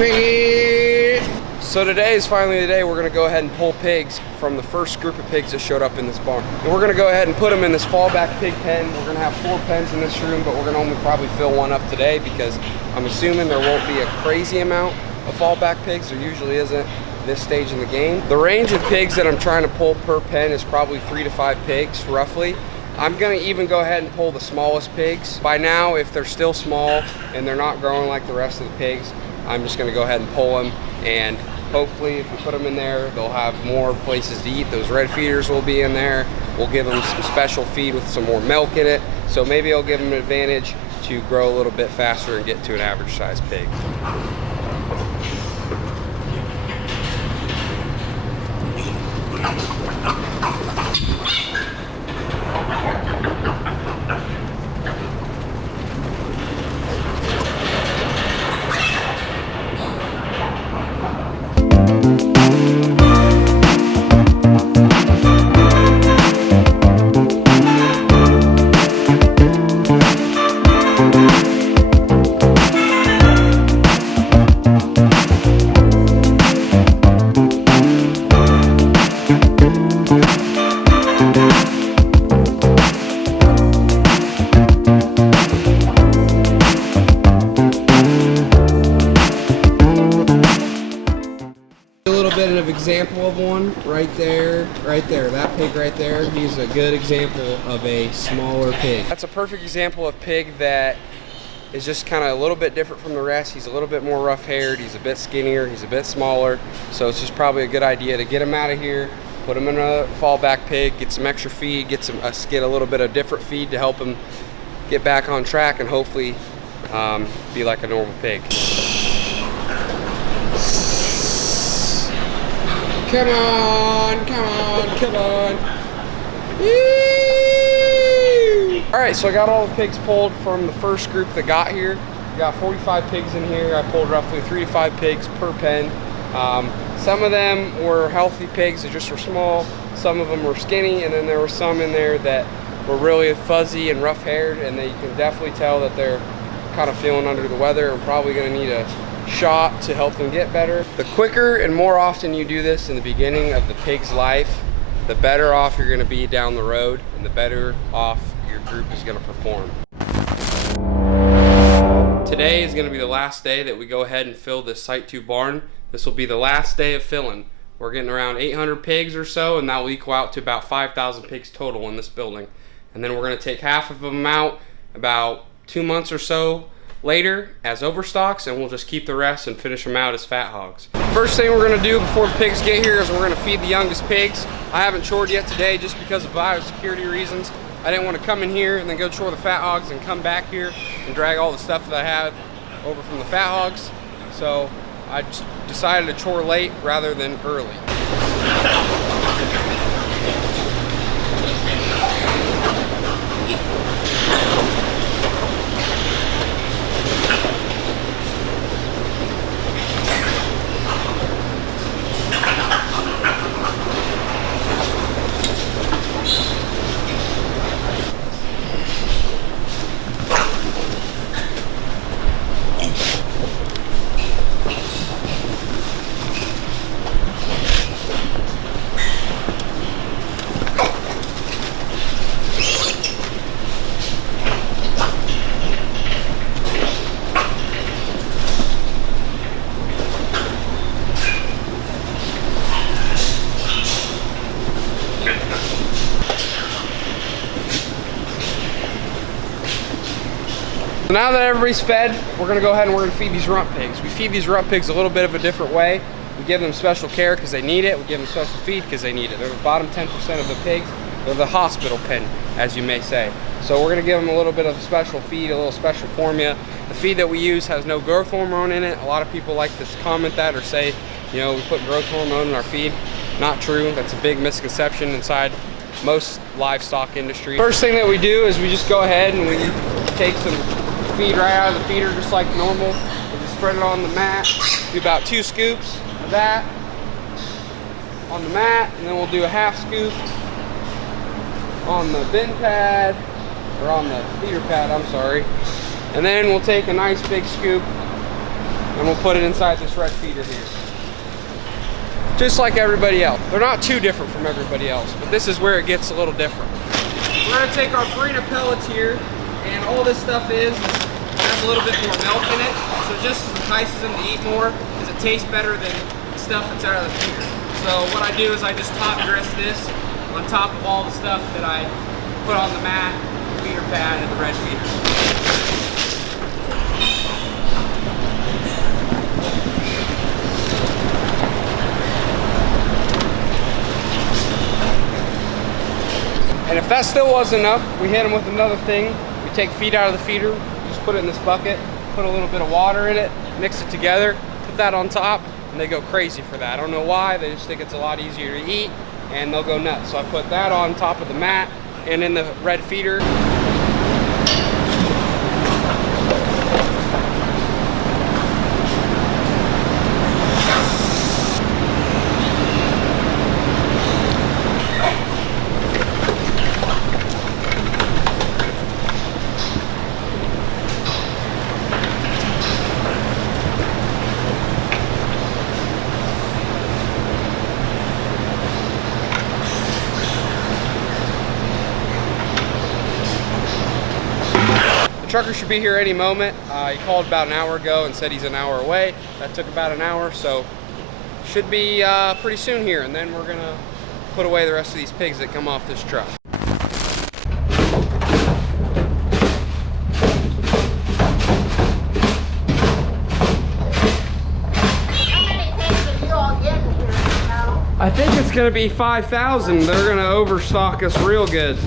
piggy. So today is finally the day we're gonna go ahead and pull pigs from the first group of pigs that showed up in this barn. And we're gonna go ahead and put them in this fallback pig pen. We're gonna have 4 pens in this room, but we're gonna only probably fill one up today because I'm assuming there won't be a crazy amount of fallback pigs. There usually isn't this stage in the game. The range of pigs that I'm trying to pull per pen is probably 3 to 5 pigs, roughly. I'm gonna even go ahead and pull the smallest pigs. By now, if they're still small and they're not growing like the rest of the pigs, I'm just gonna go ahead and pull them, and hopefully if we put them in there, they'll have more places to eat. Those red feeders will be in there. We'll give them some special feed with some more milk in it. So maybe it'll give them an advantage to grow a little bit faster and get to an average size pig. Example of one right there, that pig right there. He's a good example of a smaller pig. That's a perfect example of pig that is just kind of a little bit different from the rest. He's a little bit more rough-haired, he's a bit skinnier, he's a bit smaller, so it's just probably a good idea to get him out of here, put him in a fallback pig, get some extra feed, get a little bit of different feed to help him get back on track and hopefully be like a normal pig. Come on, come on, come on. Yee! All right, so I got all the pigs pulled from the first group that got here. We got 45 pigs in here. I pulled roughly 3 to 5 pigs per pen. Some of them were healthy pigs that just were small. Some of them were skinny, and then there were some in there that were really fuzzy and rough-haired, and you can definitely tell that they're kind of feeling under the weather and probably gonna need a shot to help them get better. The quicker and more often you do this in the beginning of the pig's life, the better off you're going to be down the road and the better off your group is going to perform. Today is going to be the last day that we go ahead and fill this Site 2 barn. This will be the last day of filling. We're getting around 800 pigs or so, and that will equal out to about 5,000 pigs total in this building. And then we're going to take half of them out about 2 months or so later as overstocks, and we'll just keep the rest and finish them out as fat hogs. First thing we're gonna do before the pigs get here is we're gonna feed the youngest pigs. I haven't chored yet today just because of biosecurity reasons. I didn't want to come in here and then go chore the fat hogs and come back here and drag all the stuff that I have over from the fat hogs. So I just decided to chore late rather than early. So now that everybody's fed, we're gonna go ahead and we're gonna feed these rump pigs. We feed these rump pigs a little bit of a different way. We give them special care because they need it. We give them special feed because they need it. They're the bottom 10% of the pigs. They're the hospital pen, as you may say. So we're gonna give them a little bit of special feed, a little special formula. The feed that we use has no growth hormone in it. A lot of people like to comment that or say, you know, we put growth hormone in our feed. Not true. That's a big misconception inside most livestock industry. First thing that we do is we just go ahead and we take some feed right out of the feeder just like normal. We just spread it on the mat. Do about 2 scoops of that on the mat, and then we'll do a half scoop on the bin pad, or on the feeder pad, I'm sorry. And then we'll take a nice big scoop and we'll put it inside this red feeder here. Just like everybody else. They're not too different from everybody else, but this is where it gets a little different. We're gonna take our farina pellets here, and all this stuff has a little bit more milk in it, so it just entices them to eat more, because it tastes better than the stuff that's out of the feeder. So what I do is I just top dress this on top of all the stuff that I put on the mat, the feeder pad, and the red feeder. And if that still wasn't enough, we hit them with another thing. We take feed out of the feeder, just put it in this bucket, put a little bit of water in it, mix it together, put that on top, and they go crazy for that. I don't know why, they just think it's a lot easier to eat, and they'll go nuts. So I put that on top of the mat and in the red feeder. Trucker should be here any moment. He called about an hour ago and said he's an hour away. That took about an hour, so should be pretty soon here. And then we're gonna put away the rest of these pigs that come off this truck. I think it's gonna be 5,000. They're gonna overstock us real good.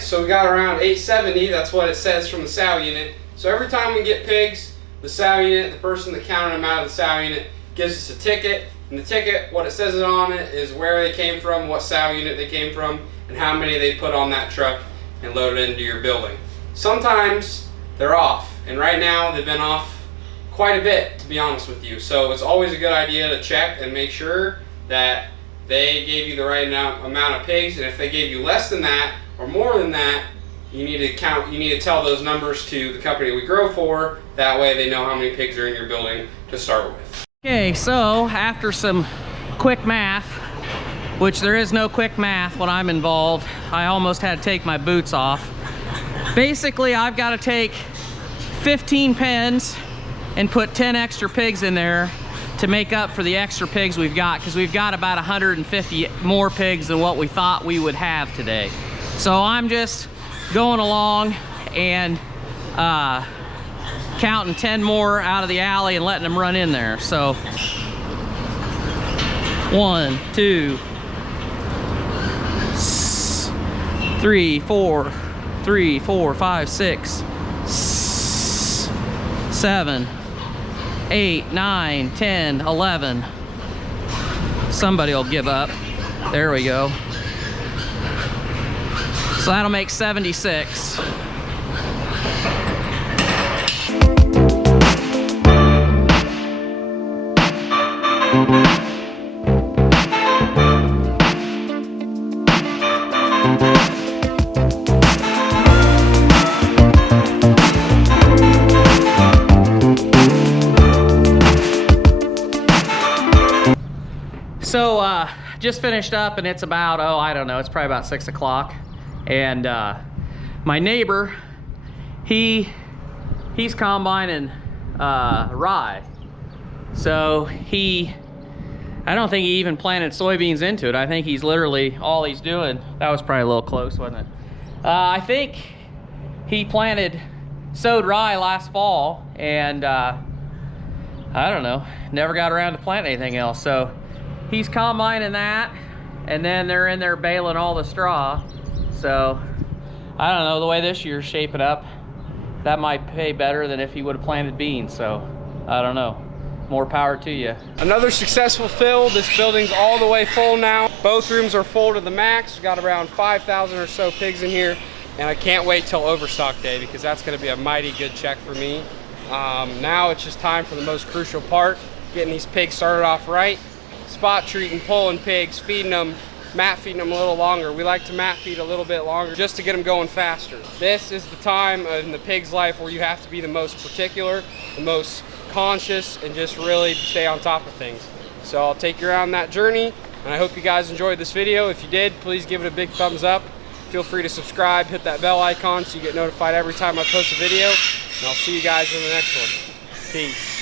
So we got around 870, that's what it says from the sow unit. So every time we get pigs, the sow unit, the person that counted them out of the sow unit gives us a ticket. And the ticket, what it says on it is where they came from, what sow unit they came from, and how many they put on that truck and loaded into your building. Sometimes they're off, and right now they've been off quite a bit, to be honest with you. So it's always a good idea to check and make sure that they gave you the right amount of pigs, and if they gave you less than that, or more than that, you need to tell those numbers to the company we grow for. That way they know how many pigs are in your building to start with. Okay, so after some quick math, which there is no quick math when I'm involved, I almost had to take my boots off. Basically, I've got to take 15 pens and put 10 extra pigs in there to make up for the extra pigs we've got, because we've got about 150 more pigs than what we thought we would have today. So I'm just going along and counting 10 more out of the alley and letting them run in there. So 1, 2, 3, 4, 5, 6, 7, 8, 9, 10, 11. Somebody will give up. There we go. So that'll make 76. So just finished up, and it's about, oh, I don't know, it's probably about 6 o'clock. And my neighbor, he's combining rye. So I don't think he even planted soybeans into it. I think he's literally, all he's doing, that was probably a little close, wasn't it? I think he sowed rye last fall, and I don't know, never got around to planting anything else. So he's combining that, and then they're in there baling all the straw. So I don't know, the way this year's shaping up, that might pay better than if he would have planted beans. So I don't know, more power to you. Another successful fill. This building's all the way full now. Both rooms are full to the max. We've got around 5,000 or so pigs in here. and I can't wait till overstock day because that's going to be a mighty good check for me. Now it's just time for the most crucial part, getting these pigs started off right. Spot treating, pulling pigs, feeding them, mat feeding them a little longer. We like to mat feed a little bit longer just to get them going faster. This is the time in the pig's life where you have to be the most particular, the most conscious, and just really stay on top of things. So I'll take you around that journey, and I hope you guys enjoyed this video. If you did, please give it a big thumbs up. Feel free to subscribe, hit that bell icon so you get notified every time I post a video, and I'll see you guys in the next one. Peace.